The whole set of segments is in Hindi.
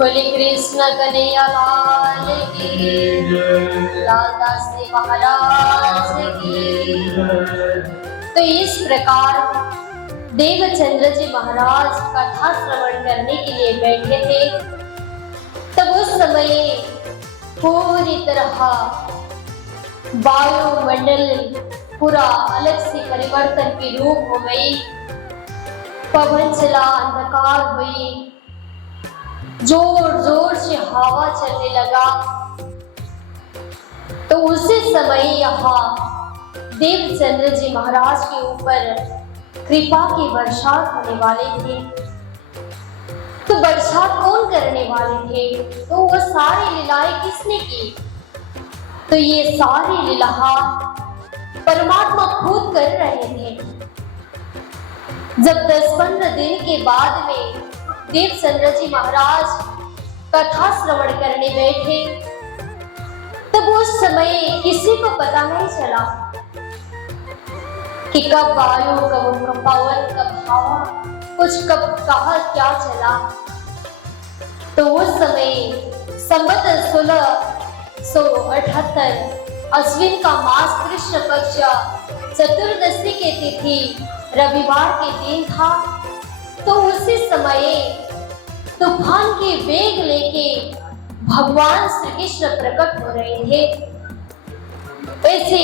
बोले कृष्ण कन्हैया लाल की, लालदास जी महाराज की। तो इस प्रकार देवचंद्र जी महाराज कथा श्रवण करने के लिए बैठे थे। तब उस समय पूरी तरह वायुमंडल पूरा अलग से परिवर्तन की रूप हो गई। पवन चला, अंधकार हुई, जोर जोर से हवा चलने लगा। तो उसी समय यहाँ देवचंद्र जी महाराज के ऊपर कृपा की बरसात होने वाले थे। तो बरसात कौन करने वाले थे? तो वो सारी लीलाएं किसने की? तो ये सारी लीला परमात्मा खुद कर रहे थे। जब 10-15 दिन के बाद में देवचंद्र जी महाराज कथा श्रवण करने बैठे, तब उस समय किसी को पता नहीं चला कि कब वायु, कब पवन, कब हवा, कुछ कब कहा क्या चला। तो उस समय संवत 1678 अश्विन का मास कृष्ण पक्ष चतुर्दशी के तिथि रविवार के दिन था। तो उसी समय तूफान के वेग लेके भगवान श्री कृष्ण प्रकट हो रहे थे। ऐसे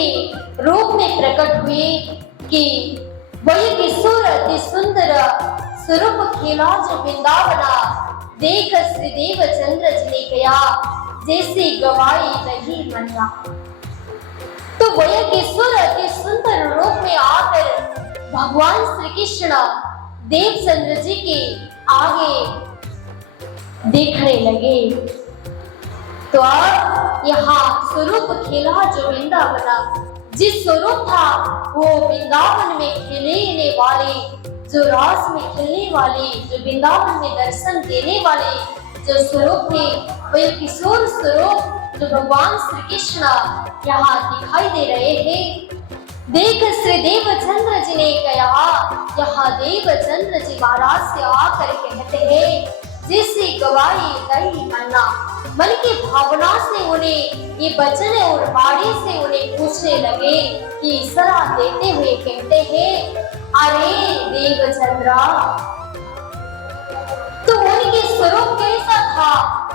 रूप में प्रकट हुए कि वही किशोर अति सुंदर स्वरूप खेला जो वृंदावना, देख श्री देवचंद्र जी ने कहा जैसे गवाई नहीं मना। तो वही किशोर अति सुंदर रूप में आकर भगवान श्री कृष्ण देवचंद्र जी के आगे देखने लगे। तो अब यहाँ स्वरूप खेला जो वृंदावना, जिस स्वरूप था वो वृंदावन में खेलने वाले, जो रास में खेलने वाले, जो वृंदावन में दर्शन देने वाले जो स्वरूप थे, वही किशोर स्वरूप जो भगवान श्री कृष्ण यहाँ दिखाई दे रहे हैं। देख श्री देवचंद्र जी ने कहा, यहाँ देवचंद्र जी महाराज से आकर कहते हैं जिससे गवाही नहीं मानना। मन की भावना से उन्हें ये वचन और बाणी से उन्हें पूछने लगे कि इशारा देते हुए कहते हैं, अरे देवचंद्रा, तो उनके स्वरूप कैसा था?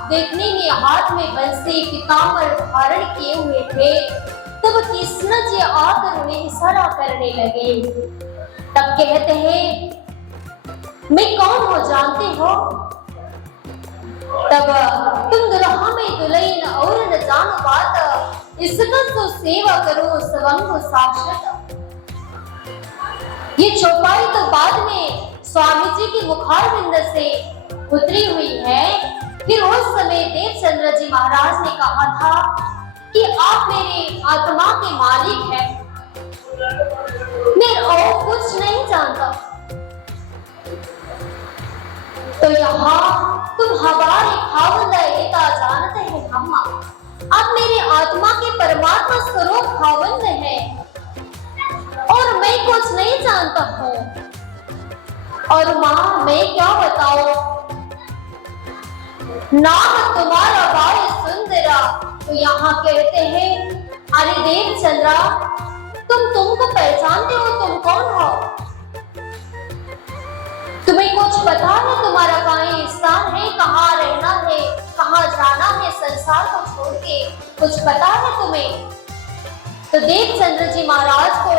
देखने में हाथ में बंसी पीताम्बर धारण किए हुए थे। तब कृष्ण जी आकर उन्हें इशारा करने लगे। तब कहते हैं, मैं कौन हो जानते हो? तब तुम दुल्हा में दुल्हन और न जानो बात, इसका तो सेवा करो स्वयं साक्षात। ये चौपाई तो बाद में स्वामी जी के मुखारविंद से उतरी हुई है। फिर उस समय देवचंद्र जी महाराज ने कहा था कि आप मेरे आत्मा के मालिक हैं, मैं और कुछ नहीं जानता। तो यहाँ तुम हमारे खावंदा जानते हैं अम्मा, आप मेरे आत्मा के परमात्मा स्वरूप खावंद है और मैं कुछ नहीं जानता हूँ। और माँ मैं क्या बताऊं? नाम तुम्हारा भाई सुंदरा। तो यहाँ कहते हैं, अरे देवचंद्रा, तुमको पहचानते हो? तुम कौन हो? तुम्हें कुछ पता है तुम्हारा कहीं स्थान है, कहाँ रहना है, कहाँ जाना है संसार को छोड़ के? कुछ पता है तुम्हें? तो देवचंद्र जी महाराज को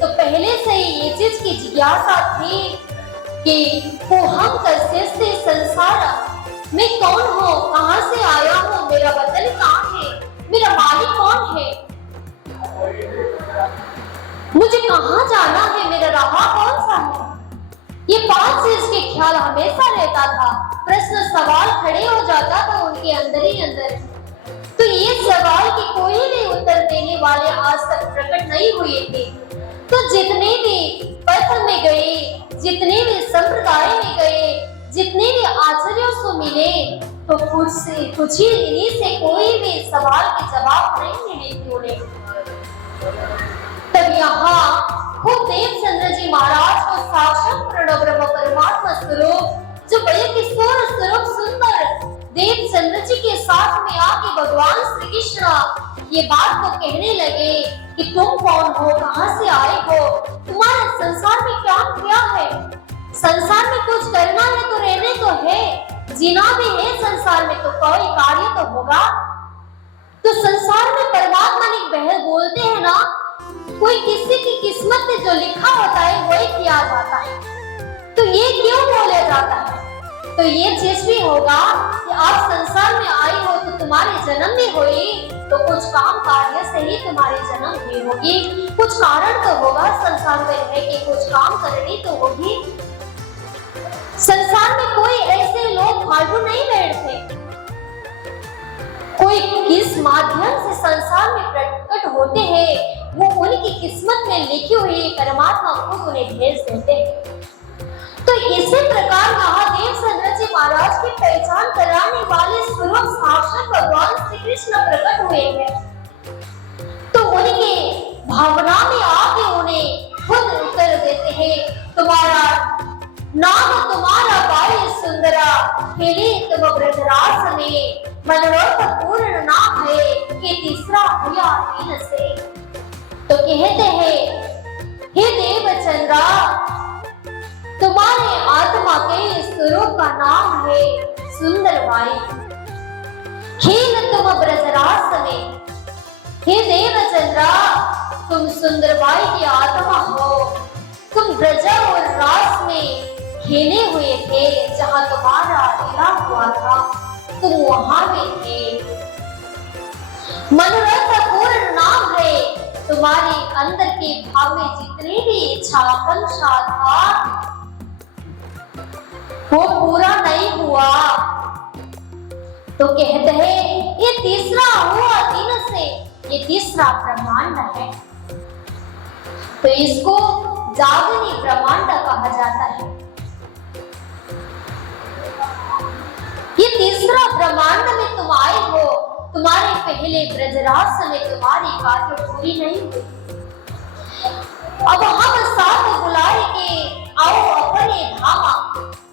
तो पहले से ही ये चीज की जिज्ञासा थी कि वो हम कैसे संसार, मैं कौन हूँ, कहाँ से आया हूँ, मेरा वतन कहाँ है, मेरा मालिक कौन है, मुझे कहाँ जाना है, मेरा राह कौन सा है? ये 5 चीज के ख्याल हमेशा रहता था। प्रश्न सवाल खड़े हो जाता था उनके अंदर ही अंदर। तो ये सवाल की कोई भी उत्तर देने वाले आज तक प्रकट नहीं हुए थे। तो जितने भी पथ में गए, जितने भी संप्रदाय में गए, जितने भी आचार्यों से मिले, तो कुछ ही इन्हीं से कोई भी सवाल के जवाब नहीं मिले थे उन्हें। तब यहाँ खुद देवचंद्र जी महाराज को साक्षात पूर्ण ब्रह्म परमात्मा स्वरूप जो बड़े किशोर स्वरूप सुंदर देवचंद्र जी के साथ में आके भगवान श्री कृष्ण ये बात को कहने लगे कि तुम कौन हो, कहां से आए हो, तुम्हारे संसार में क्या क्या है, संसार में कुछ करना है तो रहने तो है, जीना भी है संसार में तो कोई कार्य तो होगा। तो संसार में परमात्मा ने बहर बोलते हैं ना, कोई किसी की किस्मत में जो लिखा होता है वही किया जाता है। तो ये क्यों बोला जाता है? तो ये चीज भी होगा कि आप संसार में आई हो तो तुम्हारे जन्म भी हुई तो कुछ काम कार्य से ही तुम्हारी जन्म हुई होगी, कुछ कारण तो होगा संसार में रह के कुछ काम करनी तो होगी। संसार में कोई ऐसे लोग फालतू नहीं बैठते, कोई किस माध्यम से संसार में प्रकट होते हैं वो उनकी किस्मत में लिखी हुई परमात्मा खुद उन्हें भेज देते हैं। तो इसी प्रकार महादेव चंद्र जी महाराज की पहचान कराने वाले स्वरूप साक्षात भगवान श्री कृष्ण प्रकट हुए हैं। तो उनके भावना में आके उन्हें खुद उत्तर देते हैं, तुम्हारा नाम तुम्हारा भाई सुंदरा, खेले तुम ब्रजरास में, मनोरथ पूर्ण नाम है कि तीसरा हुआ तीन से। तो कहते हैं, हे देवचंद्रा, तुम्हारे आत्मा के स्वरूप का नाम है सुंदर भाई, खेल तुम ब्रजरास में। हे देवचंद्रा, तुम सुंदर भाई की आत्मा हो, तुम ब्रज और रास में खेले हुए थे, जहां तुम्हारा लीला हुआ था तुम वहां में थे। मनोरथ पूर्ण नाम है, तुम्हारे अंदर के भाव में जितनी भी इच्छा आकांक्षा था वो पूरा नहीं हुआ। तो कहते हैं ये तीसरा हुआ तीन से, ये तीसरा ब्रह्मांड है। तो इसको जागनी ब्रह्मांड कहा जाता है। ये तीसरा ब्रह्मांड में तुम आए हो, तुम्हारे पहले ब्रजरास में तुम्हारी बातें पूरी नहीं हुई। अब हम साथ बुलाए के आओ अपने धामा,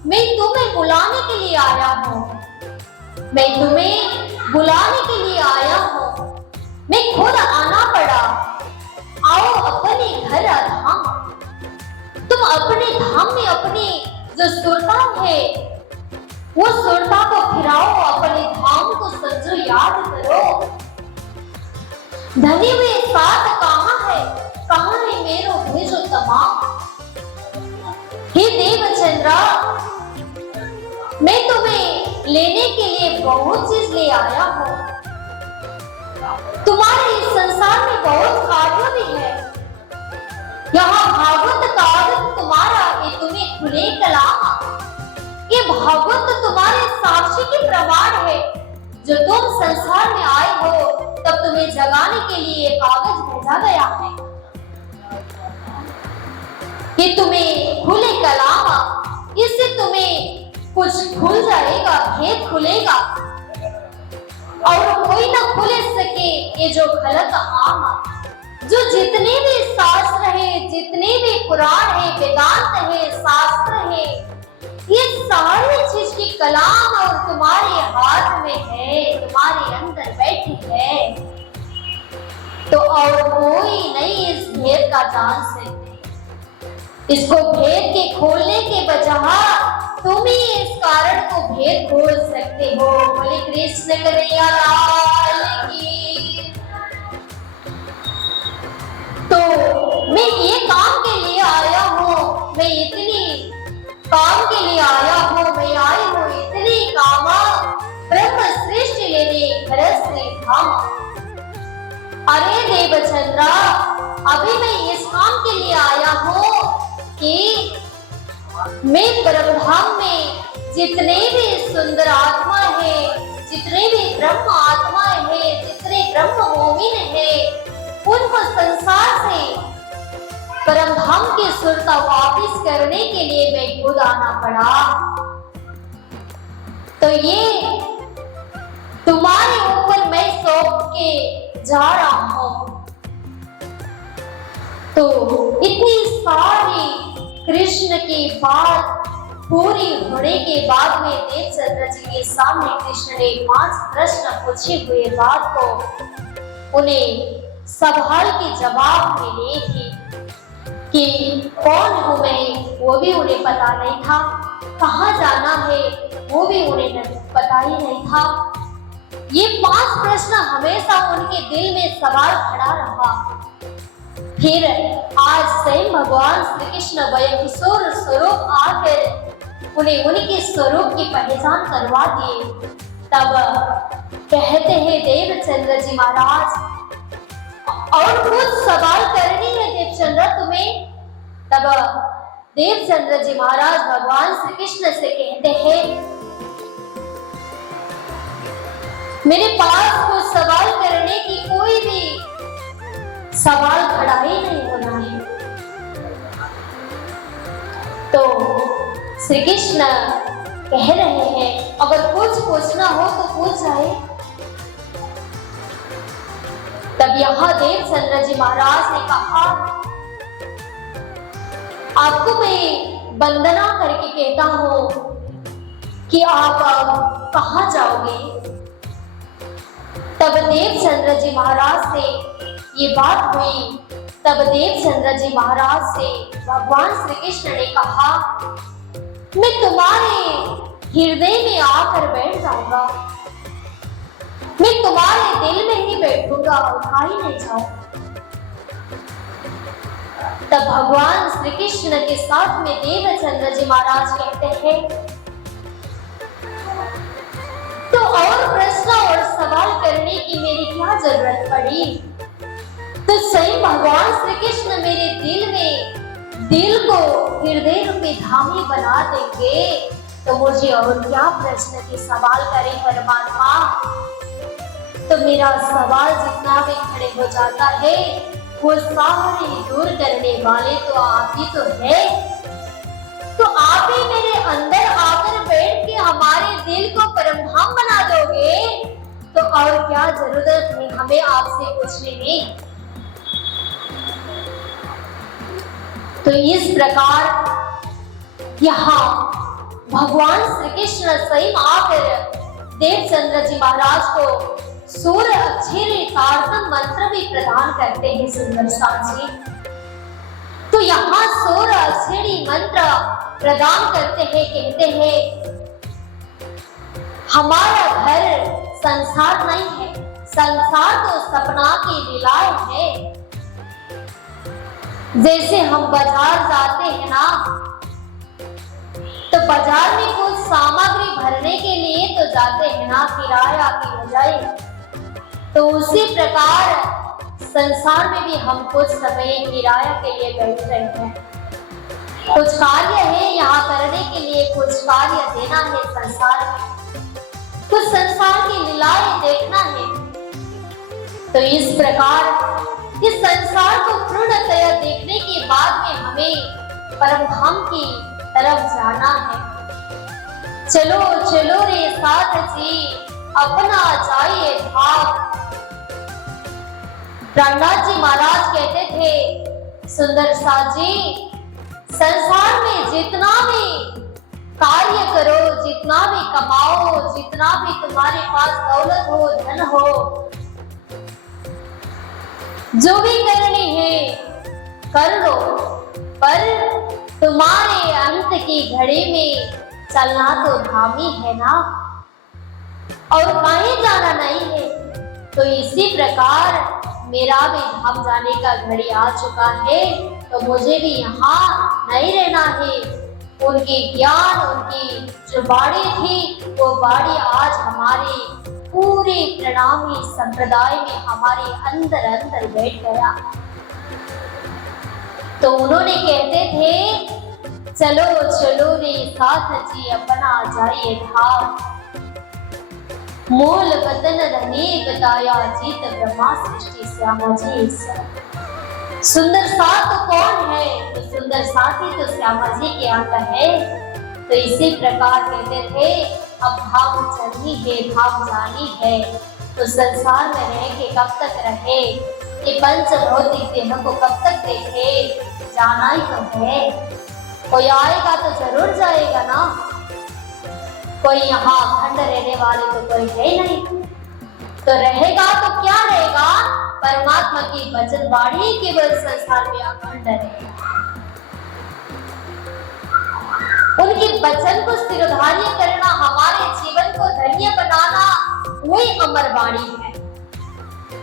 मैं तुम्हें बुलाने के लिए आया हूँ, मैं तुम्हें बुलाने के लिए आया हूँ, मैं खुद आना पड़ा। आओ अपने घर धाम, तुम अपने धाम में अपनी जो सुरता है वो सुरता को फिराओ, अपने धाम को समझो, याद करो। धनी हुए साथ कहाँ है मेरो भेजो तमाम। हे देवचंद्रा, मैं तुम्हें लेने के लिए बहुत चीज ले आया हूँ। तुम्हारे इस संसार में बहुत कार्य भी है। यहाँ भागवत कार्य तुम्हारा, ये तुम्हें खुले कलाम, ये भागवत तुम्हारे साक्षी की प्रमाण है। जो तुम संसार में आए हो तब तुम्हें जगाने के लिए कागज भेजा गया है। ये तुम्हें खुले कलाम, इससे तुम्हें कुछ खुल जाएगा, भेद खुलेगा और कोई ना खुल सके ये जो गलत आम। जो जितने भी शास्त्र है, जितने भी पुराण है, वेदांत है, शास्त्र है, ये सारी चीज की कलाम और तुम्हारे हाथ में है, तुम्हारे अंदर बैठी है। तो और कोई नहीं इस भेद का जान सकते। इसको भेद के खोलने के बजाय तुम ही इस कारण को भेद खोल सकते हो। बोले कृष्ण कन्हैया लाल की। तो मैं ये काम के लिए आया हूँ, मैं इतनी काम के लिए आया हूँ, मैं आई हूँ इतनी कामा ब्रह्म सृष्टि लेने घरस्त्री धामा। अरे देवचंद्रा, अभी मैं इस काम के लिए आया हूँ कि मैं परमधाम में जितने भी सुंदर आत्मा है, जितने भी ब्रह्म आत्माएं हैं, जितने ब्रह्म मोमिन हैं, उनको संसार से परमधाम की सुरता वापिस करने के लिए मैं खुद आना पड़ा। तो ये तुम्हारे ऊपर मैं सौंप के जा रहा हूं। तो इतनी सारी कृष्ण की बात पूरी होने के बाद में देवचंद्र जी के सामने कृष्ण ने 5 प्रश्न पूछे हुए बात को उन्हें सवाल के जवाब मिले थे कि कौन हूं मैं वो भी उन्हें पता नहीं था, कहाँ जाना है वो भी उन्हें पता ही नहीं था। ये 5 प्रश्न हमेशा उनके दिल में सवाल खड़ा रहा। फिर आज स्वयं भगवान श्री कृष्ण वह किशोर स्वरूप आकर उन्हें उनके स्वरूप की पहचान करवा दिए। तब कहते हैं देवचंद्र जी महाराज, और कुछ सवाल करनी है देवचंद्र तुम्हें? तब देवचंद्र जी महाराज भगवान श्री कृष्ण से कहते हैं, मेरे पास कुछ सवाल करने की कोई भी सवाल खड़ा ही नहीं होना है। तो श्री कृष्ण कह रहे हैं, अगर कुछ पूछना हो तो पूछ जाए। तब यहाँ देवचंद्र जी महाराज ने कहा, आपको मैं वंदना करके कहता हूं कि आप कहाँ जाओगे? तब देवचंद्र जी महाराज से ये बात हुई। तब देवचंद्र जी महाराज से भगवान श्री कृष्ण ने कहा, मैं तुम्हारे हृदय में आकर बैठ जाऊंगा, मैं तुम्हारे दिल में ही बैठूंगा, उठा ही नहीं जाऊं। तब भगवान श्री कृष्ण के साथ में देवचंद्र जी महाराज कहते हैं, तो और प्रश्न और सवाल करने की मेरी क्या जरूरत पड़ी? तो स्वयं भगवान श्री कृष्ण मेरे दिल को हृदय रूपी धामी बना देंगे, तो मुझे और क्या प्रश्न के सवाल करें परमात्मा? तो मेरा सवाल जितना भी खड़े हो जाता है वो सारे दूर करने वाले तो आप ही तो है। तो आप ही मेरे अंदर आकर बैठ के हमारे दिल को परमधाम बना दोगे, तो और क्या जरूरत है हमें आपसे पूछने में? तो इस प्रकार यहाँ भगवान श्री कृष्ण स्वयं आकर देवचंद्र जी महाराज को सूर्य अक्षरी तारतम मंत्र भी प्रदान करते हैं सुंदर साथ जी। तो यहाँ सूर्य अक्षरी मंत्र प्रदान करते हैं, कहते हैं, हमारा घर संसार नहीं है, संसार तो सपना की लीलाएं है। जैसे हम बाजार जाते हैं ना, तो बाजार में कुछ सामग्री भरने के लिए तो जाते हैं ना किराया की बजाय, तो उसी प्रकार संसार में भी हम कुछ समय किराया के लिए बैठ रहे हैं। कुछ कार्य है यहाँ करने के लिए, कुछ कार्य देना है संसार में, कुछ संसार की लीलाएं देखना है। तो इस प्रकार इस संसार को पूर्णतया देखने के बाद में हमें परमधाम की तरफ जाना है। चलो चलो रे साथ जी अपना जाइए भाग। प्राणनाथ जी महाराज कहते थे, सुंदर साथ जी, संसार में जितना भी कार्य करो, जितना भी कमाओ, जितना भी तुम्हारे पास दौलत हो, धन हो, जो भी करनी है कर लो, पर तुम्हारे अंत की घड़ी में चलना तो धामी है ना, और कहीं जाना नहीं है। तो इसी प्रकार मेरा भी धाम जाने का घड़ी आ चुका है, तो मुझे भी यहाँ नहीं रहना है। उनके ज्ञान, उनकी जो बाड़ी थी, वो बाड़ी आज हमारे पूरे प्रणामी संप्रदाय में हमारे अंदर अंदर बैठ गया। तो उन्होंने कहते थे, चलो चलो रे साथ जी अपना जाइए धाम, मूल वतन रहे बताया जीत ब्रह्मा सृष्टि श्यामा जी। सुंदर साथ तो कौन है? तो सुंदर साथ ही तो श्यामा जी के अंग है। तो इसी प्रकार कहते थे, अब धाम चलनी है, धाम जानी है, तो संसार में रह के कब तक रहे, ये पंच भौतिक देह को कब तक देखे, जाना ही तो है। कोई आएगा तो जरूर जाएगा ना, कोई यहाँ अखंड रहने वाले तो कोई है नहीं। तो रहेगा तो क्या रहेगा, परमात्मा की वचन वाणी केवल संसार में अखंड रहेगा। उनके वचन को स्थिरधार्य करना, हमारे जीवन को धन्य बनाना, वही अमर वाणी है।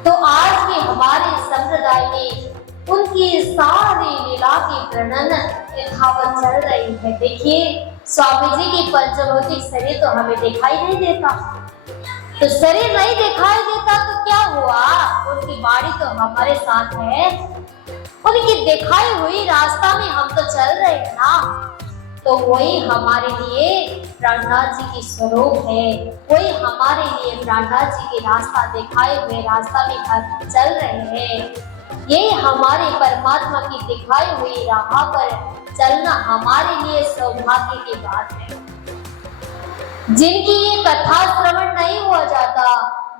तो आज भी हमारे संप्रदाय में उनकी सारी लीला की वर्णन यथावत चल रही है। देखिए, स्वामी जी की पंचभौतिक शरीर तो हमें दिखाई नहीं देता, तो शरीर नहीं दिखाई देता तो क्या हुआ, उनकी वाणी तो हमारे साथ है। उनकी दिखाई हुई रास्ता में हम तो चल रहे हैं ना, तो वही हमारे लिए प्राणनाथ जी की स्वरूप है। वही हमारे लिए प्राणनाथ जी के रास्ता दिखाए हुए रास्ता में हम चल रहे हैं। ये हमारे परमात्मा की दिखाई हुई राह पर चलना हमारे लिए सौभाग्य की बात है। जिनकी ये कथा श्रवण नहीं हुआ जाता,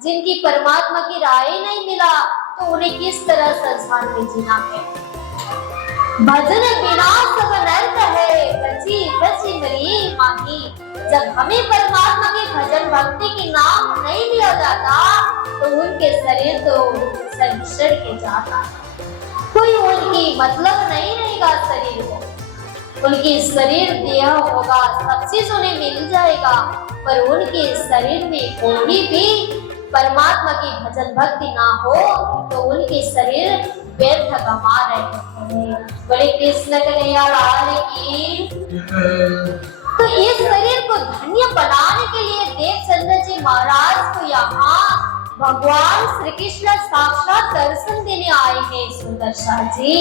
जिनकी परमात्मा की राय नहीं मिला, तो उन्हें किस तरह संसार में जीना है। भजन बिना सब नर्क है, कची कची मेरी माही। जब हमें परमात्मा के भजन भक्ति के नाम नहीं लिया जाता, तो उनके शरीर तो संचर के जाता, कोई उनकी मतलब नहीं रहेगा शरीर को। उनकी शरीर देह होगा, सब चीज उन्हें मिल जाएगा, पर उनके शरीर में कोई भी परमात्मा की भजन भक्ति ना हो, तो उनके शरीर व्यर्थ गमा रहे हैं। बोले कृष्ण कन्हैया लाल की। तो इस शरीर को धन्य बनाने के लिए देवचंद्र जी महाराज को यहाँ भगवान श्री कृष्ण साक्षात दर्शन देने आए हैं सुंदर शाह जी।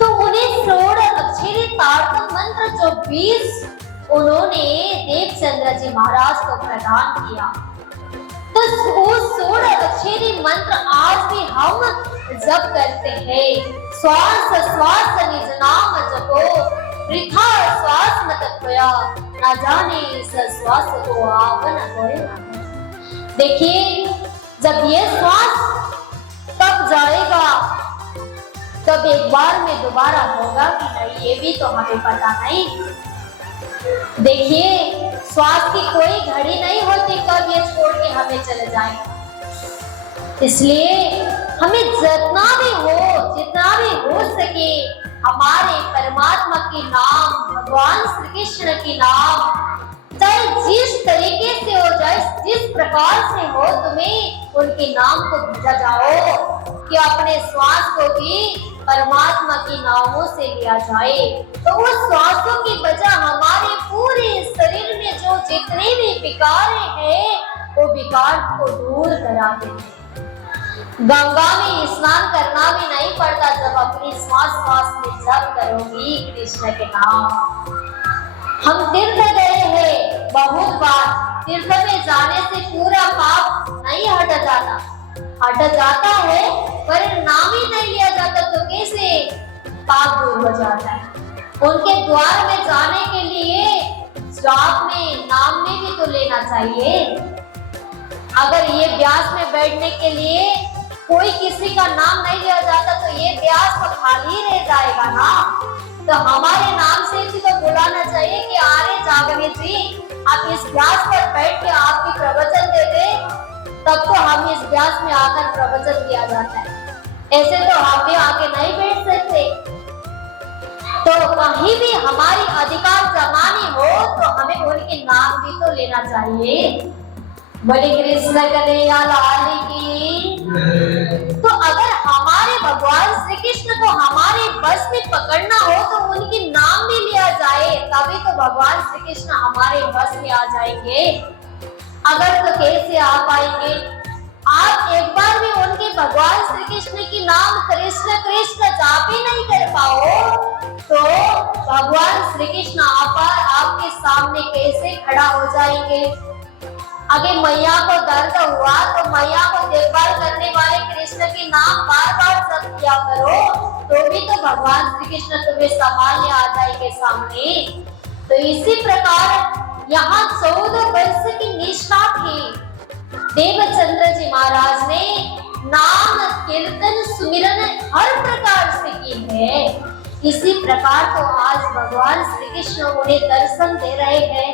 तो उन्हें 16 अक्षरी तारतम मंत्र जो 20 उन्होंने देवचंद्र जी महाराज को प्रदान किया। तो वो 16 अक्षरी मंत्र आज भी हम जप करते हैं। श्वास श्वास निज नाम जपो, वृथा श्वास मत खोया, न जाने इस श्वास को आवन होए। देखिए, जब ये श्वास तब जाएगा, तब एक बार में दोबारा होगा कि नहीं, ये भी तो हमें पता नहीं। देखिए, श्वास की कोई घड़ी नहीं होती कब ये छोड़ के हमें चले जाएगा। इसलिए हमें जितना भी हो सके हमारे परमात्मा के नाम, भगवान श्री कृष्ण के नाम, चाहे जिस तरीके से हो जाए, जिस प्रकार से हो, तुम्हें उनके नाम को भेजा जाओ कि अपने श्वास को भी परमात्मा के नामों से लिया जाए। तो उस श्वासों की वजह हमारे पूरे शरीर में जो जितने भी विकार हैं, वो विकार को दूर करा देते। गंगा में स्नान करना भी नहीं पड़ता जब अपनी श्वास में जप करोगी कृष्ण के नाम। हम तीर्थ गए हैं बहुत बार, तीर्थ में जाने से पूरा पाप नहीं हट जाता है, पर नाम ही नहीं लिया जाता तो कैसे पाप दूर हो जाता है। उनके द्वार में जाने के लिए जाप में नाम में भी तो लेना चाहिए। अगर ये व्यास में बैठने के लिए कोई किसी का नाम नहीं लिया जाता तो ये व्यास तो खाली रह जाएगा ना। तो हमारे नाम से भी तो बुलाना चाहिए कि आर्य जागरण जी, आप इस व्यास पर बैठ के आपकी प्रवचन दे दे, तब तो हम इस व्यास में आकर प्रवचन दिया जाता है। ऐसे तो हम भी आके नहीं बैठ सकते। तो कहीं भी हमारी अधिकार जमानी हो तो हमें उनके नाम भी तो लेना चाहिए। बोले कृष्ण कन्हैया लाल की। तो अगर हमारे भगवान श्री कृष्ण को हमारे बस में पकड़ना हो तो उनके नाम भी लिया जाए, तभी तो भगवान श्री कृष्ण हमारे बस में आ जाएंगे। अगर तो कैसे आ पाएंगे? आप एक बार भी उनके भगवान श्री कृष्ण की नाम कृष्ण कृष्ण जाप ही नहीं कर पाओ तो भगवान श्री कृष्ण आपके सामने कैसे खड़ा हो जाएंगे? अगर मैया को दर्द हुआ तो मैया को देखभाल करने वाले कृष्ण के नाम बार बार जप किया करो, तो भी तो भगवान श्री कृष्ण तुम्हें संभालने आ जाएंगे सामने। तो इसी प्रकार यहाँ 14 वर्ष की निष्ठा थी। देवचंद्र जी महाराज ने नाम कीर्तन सुमिरन हर प्रकार से की है। इसी प्रकार तो आज भगवान श्री कृष्ण उन्हें दर्शन दे रहे हैं।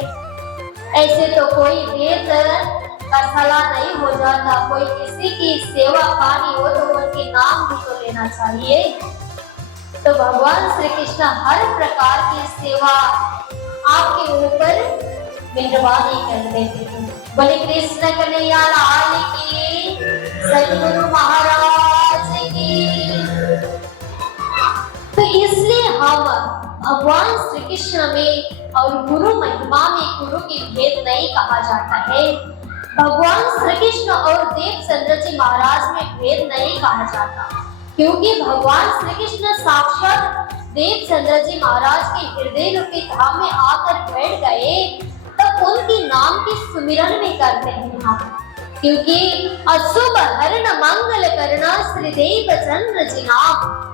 ऐसे तो कोई वेद का सलाह नहीं हो जाता, कोई किसी की सेवा पानी हो तो उनके नाम भी तो लेना चाहिए। तो भगवान श्री कृष्ण हर प्रकार की सेवा आपके ऊपर मेहरबानी कर देते हैं। बोले कृष्ण कन्हैया लाल की, सतगुरु महाराज की। तो इसलिए हम भगवान श्री कृष्ण में और गुरु महिमा में गुरु की भेद नहीं कहा जाता है। भगवान श्री कृष्ण और देवचंद्र जी महाराज में भेद नहीं कहा जाता, क्योंकि भगवान श्री कृष्ण साक्षात देवचंद्र जी महाराज के हृदय रूपी धाम में आकर बैठ गए, तब उनके नाम की सुमिरन भी करते हैं हम, क्योंकि अशुभ हरण मंगल करना श्री देवचंद्र जी नाम।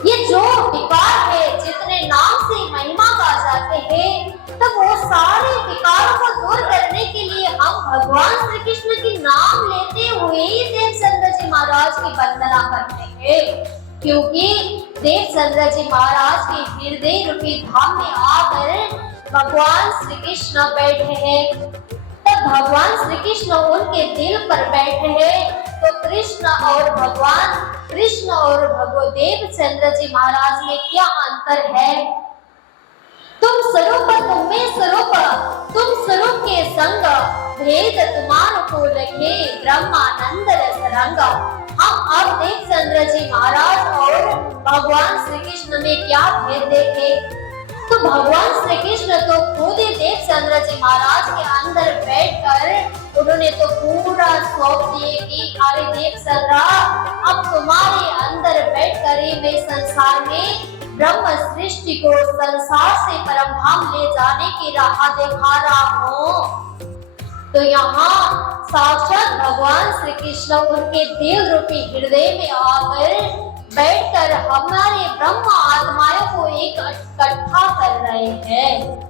ये जो विकार है, जितने नाम से महिमा गा जाते हैं, तब वो सारे विकारों को दूर करने के लिए हम भगवान श्री कृष्ण के नाम लेते हुए ही देवचंद्र जी महाराज की वंदना करते हैं, क्योंकि देवचंद्र जी महाराज के हृदय रूपी धाम में आकर भगवान श्री कृष्ण बैठे हैं। तब भगवान श्री कृष्ण उनके दिल पर बैठे हैं, तो कृष्ण और देवचंद्र जी महाराज में क्या अंतर है? तुम स्वरूप तुम में स्वरूप, तुम स्वरूप के संग, भेद तुमान को लगे ब्रह्मानंद रस रंग। हम अब देवचंद्र जी महाराज और भगवान श्री कृष्ण में क्या भेद देखे? तो भगवान श्री कृष्ण तो खुद देवचंद्र जी महाराज के अंदर बैठकर उन्होंने तो पूरा सौंप दिए कि अरे देवचंद्र, अब तुम्हारे अंदर बैठकर ही मैं संसार में ब्रह्म सृष्टि को संसार से परम धाम ले जाने की राह दिखा रहा हूँ। तो यहाँ साक्षात भगवान श्री कृष्ण उनके दिल रूपी हृदय में आकर बैठकर हमारे ब्रह्म आत्माओं को एक इकट्ठा कर रहे हैं।